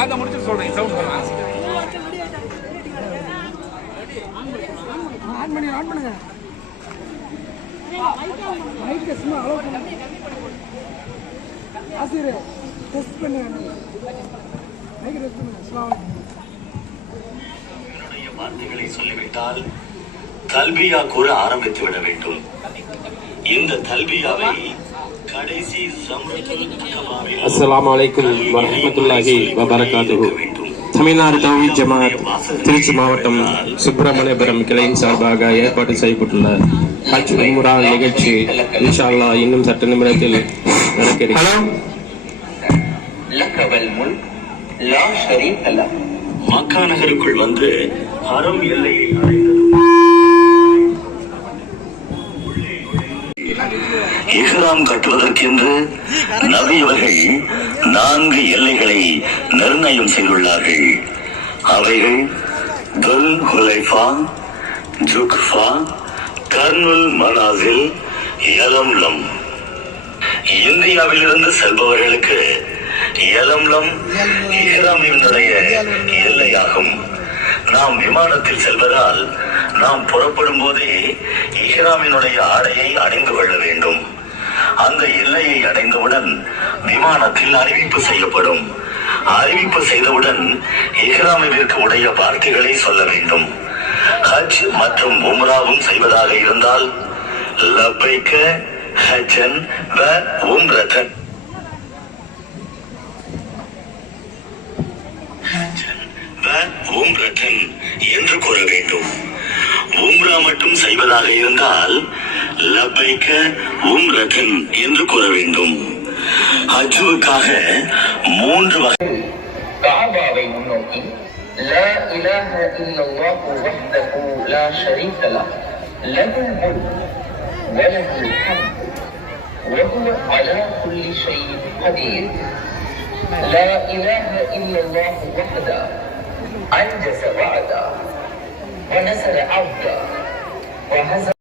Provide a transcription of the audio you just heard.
அதான் முடிச்சு சொல்றேன். சவுண்ட் ஆன் பண்ணுங்க. மைக் சும்மா அலோ பண்ணுங்க. ஆசிரியர் டெஸ்ட் பண்ணுங்க. மைக் டெஸ்ட் பண்ணுங்க. அஸ்ஸலாமு என்னுடைய வார்த்தைகளை சொல்லிவிட்டால் தல்பியா கூற ஆரம்பித்து விட வேண்டும். இந்த தல்பியாவை கடைசி அஸ்ஸலாமு அலைக்கும் வரஹ்மத்துல்லாஹி வபரகாத்துஹு. தமிழ்நாடு தௌஹீத் ஜமாத் திருச்சி மாவட்டம் சுப்பிரமணியபுரம் கிளையின் சார்பாக ஏற்பாடு செய்யப்பட்டுள்ள ஹஜ் உம்ரா நிகழ்ச்சி இன்ஷா அல்லாஹ் இன்னும் சற்று நிமிடத்தில் நடக்கிறது. மக்கா நகருக்குள் வந்து ஹரம் எல்லையை அடைந்ததும் இஹ்ராம் கட்டுவதற்கென்று நபி அவர்கள் 4 எல்லைகளை நிர்ணயம் செய்துள்ளார்கள். அவைகள் துல் ஹுலைஃபா, ஜுக்ஃபா, கர்னுல் மனாசில், யலம்லம். இந்தியாவிலிருந்து செல்பவர்களுக்கு யலம்லம் இஹ்ராமினுடைய எல்லையாகும். நாம் விமானத்தில் செல்வதால் நாம் புறப்படும் போதே இஹ்ராமினுடைய ஆடையை அணிந்து கொள்ள வேண்டும். அந்த எல்லையை அடைந்தவுடன் விமானத்தில் அறிவிப்பு செய்யப்படும். அறிவிப்பு செய்தவுடன் இஹ்ராமிற்கு உடைய வார்த்தைகளை சொல்ல வேண்டும். ஹஜ் மற்றும் உம்ராவும் செய்வதாக இருந்தால் லப்பைக்க ஹஜ்ஜன் வ உம்ரதன் என்று கூற வேண்டும். உம்ரா மட்டும் செய்வதாக இருந்தால் லப்பைக்க உம்ரதன் என்று கூற வேண்டும். ஹஜ்ஜுக்காக 3 வகை காபாவை முன்னோக்கி லா இலாஹ இல்லல்லாஹு வஹ்தஹு லா ஷரீக லஹ் லஹுல் முல்க் வ லஹுல் ஹம்த் வ ஹுவ அலா குல்லி ஷைஇன் கதீர். லா இலாஹ இல்லல்லாஹு வஹ்தஹு أنجز وعدا ونصر عبدا وهزم